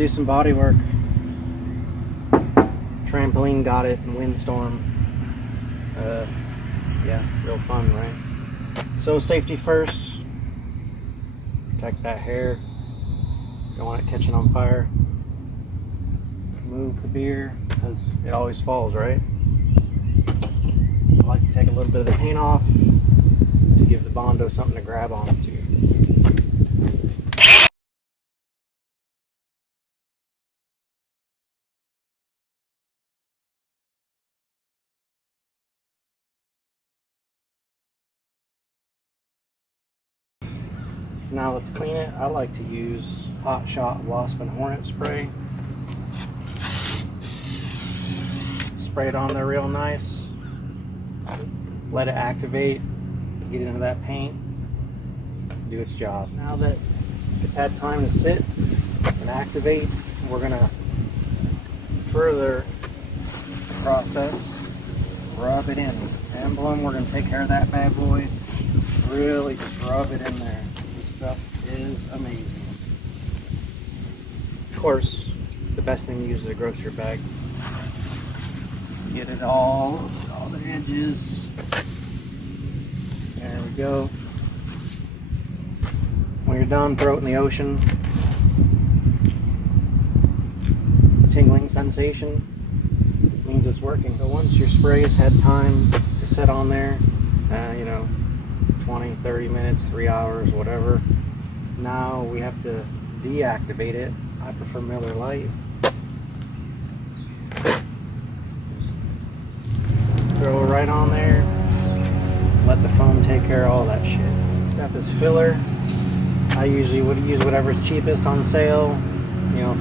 do some body work. Trampoline got it in windstorm. Yeah, real fun, right? So safety first. Protect that hair. Don't want it catching on fire. Move the beer because it always falls, right? I like to take a little bit of the paint off to give the Bondo something to grab onto. Now let's clean it. I like to use Hot Shot Wasp and Hornet spray. Spray it on there real nice. Let it activate. Get into that paint. Do its job. Now that it's had time to sit and activate, we're gonna further the process. Rub it in. Emblem, we're gonna take care of that bad boy. Really just rub it in there. Stuff is amazing. Of course, the best thing to use is a grocery bag. Get it all the edges. There we go. When you're done, throw it in the ocean. Tingling sensation means it's working. So once your spray has had time to sit on there, 20, 30 minutes, 3 hours, whatever. Now we have to deactivate it. I prefer Miller Lite. Just throw it right on there. Let the foam take care of all that shit. Next step is filler. I usually would use whatever's cheapest on sale.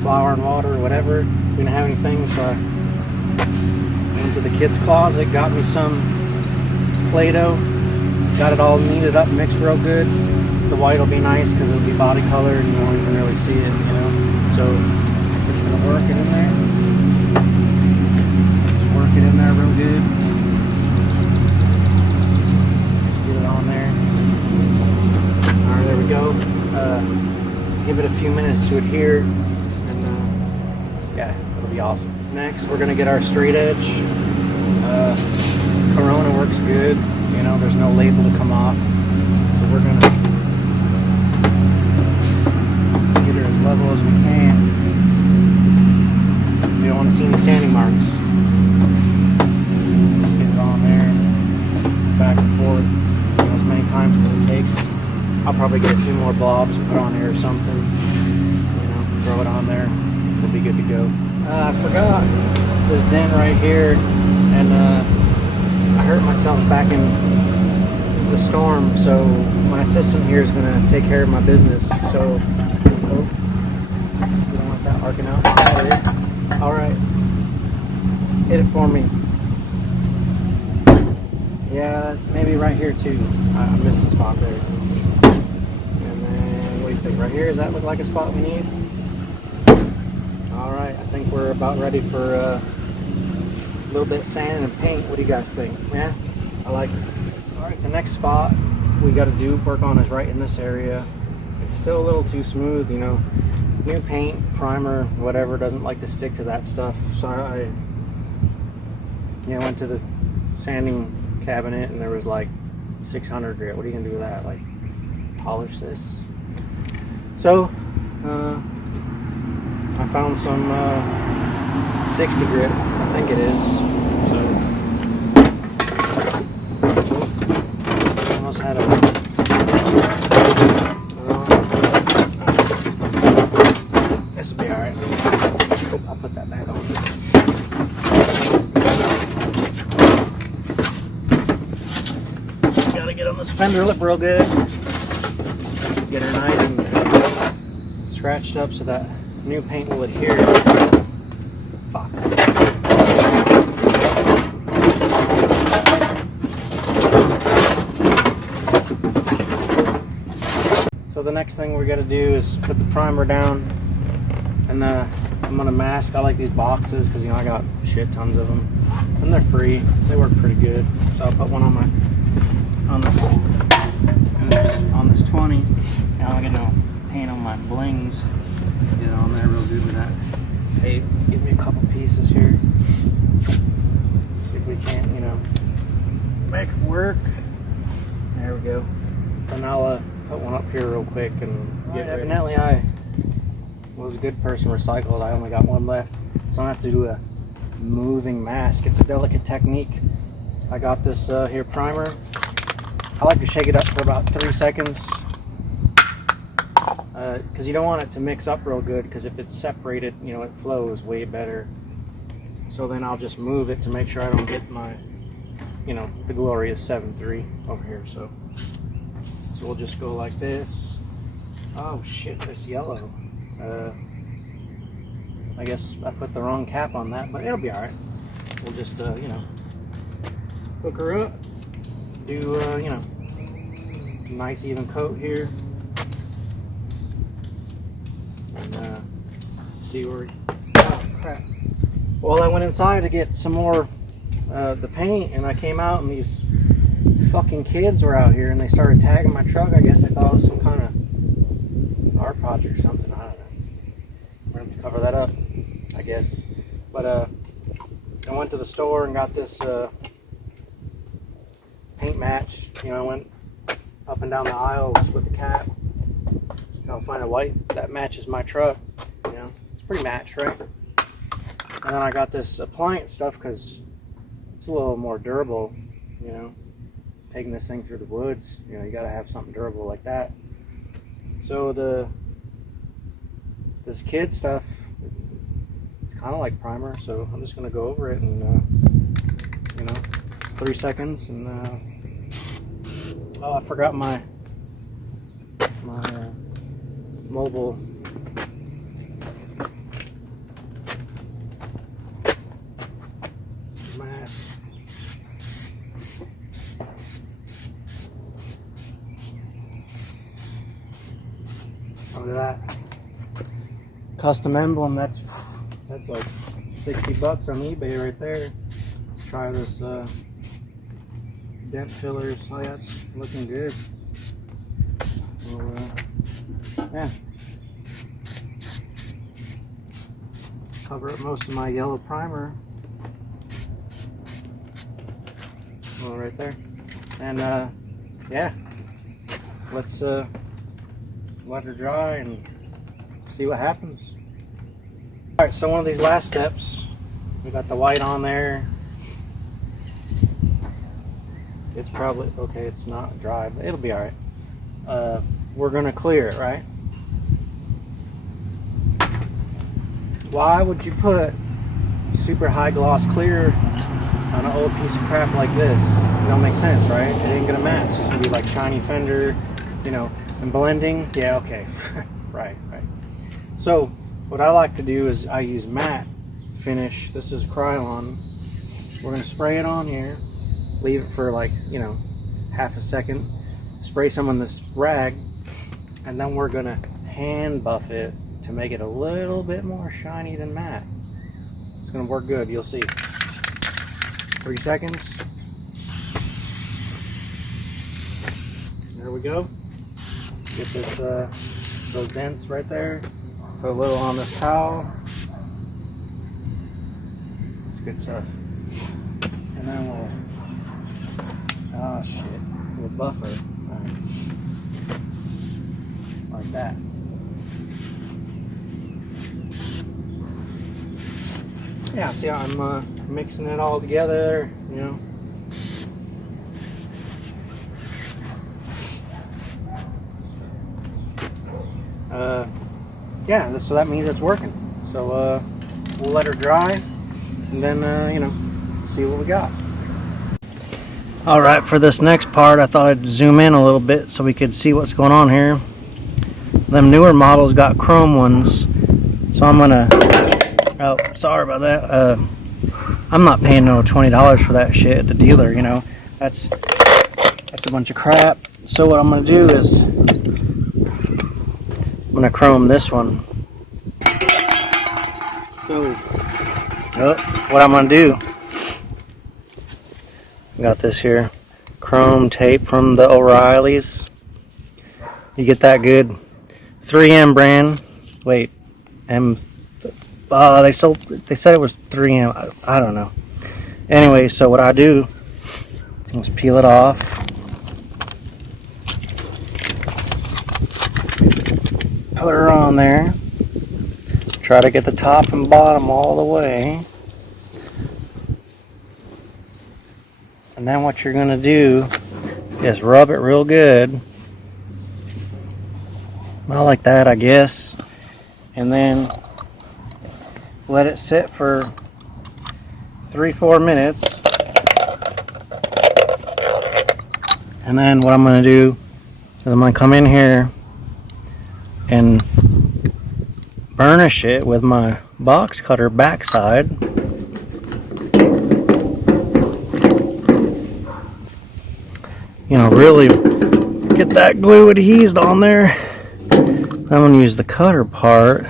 Flour and water or whatever. We didn't have anything, so I went to the kids' closet, got me some Play-Doh. Got it all kneaded up, mixed real good. The white will be nice because it'll be body colored and you won't even really see it, So just gonna work it in there. Just work it in there real good. Just get it on there. Alright, there we go. Give it a few minutes to adhere and yeah, it'll be awesome. Next, we're gonna get our straight edge. Corona works good. There's no label to come off, so we're gonna get it as level as we can. We don't want to see any sanding marks. Get it on there, back and forth, as many times as it takes. I'll probably get a few more blobs and put on here or something. Throw it on there. We'll be good to go. I forgot this dent right here, and I hurt myself back in the storm, so my assistant here is going to take care of my business. So, we don't want that arcing out the battery. Alright, hit it for me. Yeah, maybe right here too. I missed a spot there. And then, what do you think? Right here, does that look like a spot we need? Alright, I think we're about ready for a little bit of sand and paint. What do you guys think? Yeah, I like it. Alright, the next spot we got to work on is right in this area. It's still a little too smooth, New paint, primer, whatever, doesn't like to stick to that stuff. So I went to the sanding cabinet and there was like 600 grit. What are you going to do with that? Like, polish this? So, I found some 60 grit, I think it is. Almost had a this will be alright. I'll put that back on. Gotta get on this fender lip real good. Get her nice and scratched up so that new paint will adhere. Fuck. So the next thing we got to do is put the primer down, and I'm gonna mask. I like these boxes because I got shit tons of them, and they're free. They work pretty good. So I'll put one on this 20. Now I'm gonna paint on my blings. Get on there real good with that. tape. Give me a couple pieces here. See if we can't, you know, make it work. There we go. And I'll put one up here real quick and get ready. Evidently I was a good person, recycled. I only got one left, so I have to do a moving mask. It's a delicate technique. I got this here primer. I like to shake it up for about 3 seconds because you don't want it to mix up real good, because if it's separated, you know, it flows way better. So then I'll just move it to make sure I don't get my, you know, the glorious 7.3 over here. So we'll just go like this. Oh shit, this yellow. I guess I put the wrong cap on that, but it'll be alright. We'll just, you know, hook her up, do, you know, nice even coat here, and see where we, oh crap. Well, I went inside to get some more the paint, and I came out and these fucking kids were out here and they started tagging my truck. I guess they thought it was some kind of art project or something. I don't know. We're going to have to cover that up, I guess. But I went to the store and got this paint match. You know, I went up and down the aisles with the cap. I'll find a white that matches my truck. You know, it's pretty matched, right? And then I got this appliance stuff because it's a little more durable. You know, taking this thing through the woods, you know, you got to have something durable like that. So this kid stuff, it's kind of like primer. So I'm just gonna go over it and you know, 3 seconds. And oh, I forgot my mobile mask. Look at that custom emblem. That's like $60 on eBay right there. Let's try this dent fillers. Oh yeah, it's looking good. Well, yeah, cover up most of my yellow primer. Well, right there. And yeah, let's let her dry and see what happens. Alright, so one of these last steps, we got the white on there. It's probably, okay, it's not dry, but it'll be alright. We're gonna clear it, right? Why would you put super high gloss clear on an old piece of crap like this? It don't make sense, right? It ain't gonna match. It's gonna be like shiny fender, you know. And blending, yeah, okay. right. So what I like to do is I use matte finish. This is Krylon. We're gonna spray it on here, leave it for like, you know, half a second, spray some on this rag, and then we're gonna hand buff it to make it a little bit more shiny than matte. It's gonna work good, you'll see. 3 seconds. There we go. Get this, those dents right there. Put a little on this towel. It's good stuff. And then we'll, oh shit, we'll buffer it. Right. Like that. Yeah, see how I'm mixing it all together, you know. Yeah, so that means it's working. So we'll let her dry and then you know, see what we got. All right, for this next part, I thought I'd zoom in a little bit so we could see what's going on here. Them newer models got chrome ones, so I'm gonna, oh, sorry about that. I'm not paying no $20 for that shit at the dealer, you know. That's a bunch of crap. So what I'm gonna do is I'm gonna chrome this one. So, what I'm gonna do, got this here, chrome tape from the O'Reilly's. You get that good 3M brand. Wait, They said it was 3M. I don't know. Anyway, so what I do is peel it off. Put her on there. Try to get the top and bottom all the way. And then what you're going to do is rub it real good. About like that, I guess. And then let it sit for 3-4 minutes. And then what I'm going to do is I'm going to come in here and burnish it with my box cutter backside. You know, really get that glue adhesed on there. I'm going to use the cutter part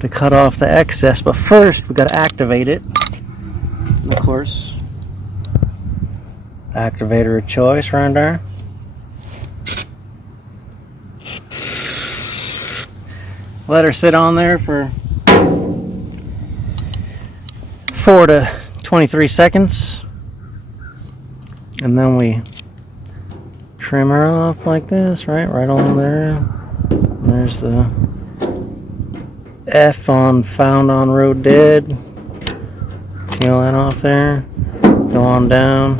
to cut off the excess, but first we got to activate it. And of course, activator of choice right there. Let her sit on there for 4 to 23 seconds, and then we trim her off like this, right on there. And there's the F on found on road dead. Peel that off there. Go on down.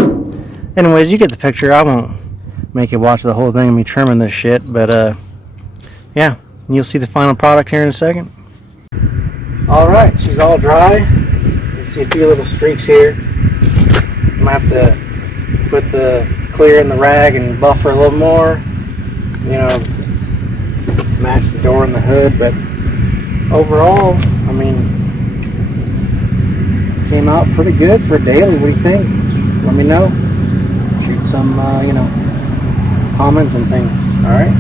Anyways, you get the picture. I won't make you watch the whole thing of me trimming this shit, but yeah, you'll see the final product here in a second. Alright, she's all dry. You can see a few little streaks here. I'm gonna have to put the clear in the rag and buffer a little more, you know, match the door and the hood, but overall, I mean, came out pretty good for a daily. What do you think? Let me know. Shoot some, you know, comments and things. All right.